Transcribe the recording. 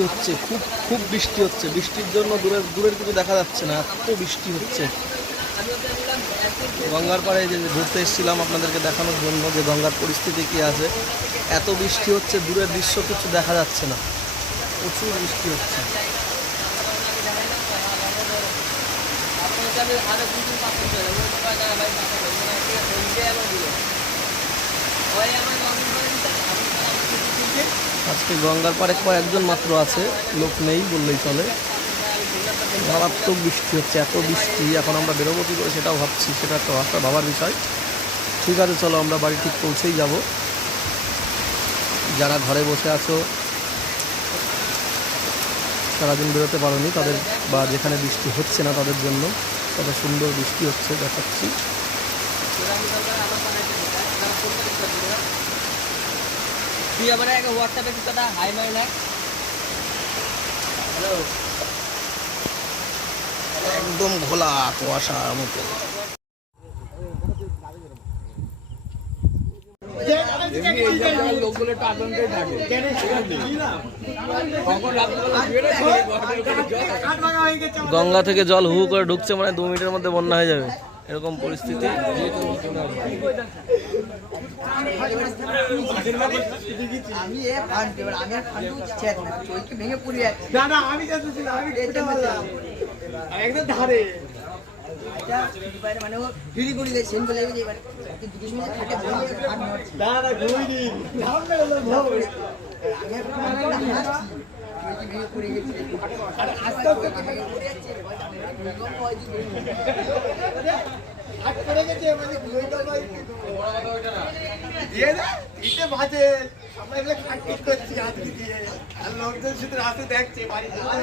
হচ্ছে, খুব খুব বৃষ্টি হচ্ছে। বৃষ্টির জন্য দূরের দূরের কিছু দেখা যাচ্ছে না, এত বৃষ্টি হচ্ছে। গঙ্গার পাড়ে যে ঘুরতে এসেছিলাম আপনাদেরকে দেখানোর জন্য, যে গঙ্গার পরিস্থিতি কি আছে। এত বৃষ্টি হচ্ছে, দূরের দৃশ্য কিছু দেখা যাচ্ছে না। প্রচুর বৃষ্টি হচ্ছে। আজকে গঙ্গার পাড়ে কয়েকজন মাত্র আছে, লোক নেই বললেই চলে। মারাত্মক বৃষ্টি হচ্ছে, এত বৃষ্টি, এখন আমরা বেরোবো কী করে সেটাও ভাবছি, সেটা একটা একটা ভাবার বিষয়। ঠিক আছে, চলো আমরা বাড়ি ঠিক পৌঁছেই যাব। যারা ঘরে বসে আছো, সারাদিন বেরোতে পারোনি, তাদের বা যেখানে বৃষ্টি হচ্ছে না তাদের জন্য, কত সুন্দর বৃষ্টি হচ্ছে, দেখাচ্ছি। তুই আবার এক হোয়াটসঅ্যাপে কি কথা হাই মাই না। হ্যালো একদম ঘোলা কুয়াশার মতো লোকগুলো একটু থাকে গঙ্গা থেকে জল হু হু করে ঢুকছে মানে দু মিনিটের মধ্যে বন্যা হয়ে যাবে। এরকম পরিস্থিতি। আমি এ ফান্ড এবার আমি আর ফান্ড উঠছি না চৈকে ভেঙে পড়ে যাচ্ছে না না আমি যাচ্ছি না আমি একদম ধারে। মানে ও ফ্রি করে দেয় চলে গেছে এবার দুটো সময় ফান্ড না না ঘুমিনি আমি আর ফান্ড মারছি চৈকে গেছে মানে দিয়ে না বাজে। খাটপিট করছি আজকে দিয়ে। আর লোকজন শুধু রাস্তা দেখছে বাড়ি যাওয়া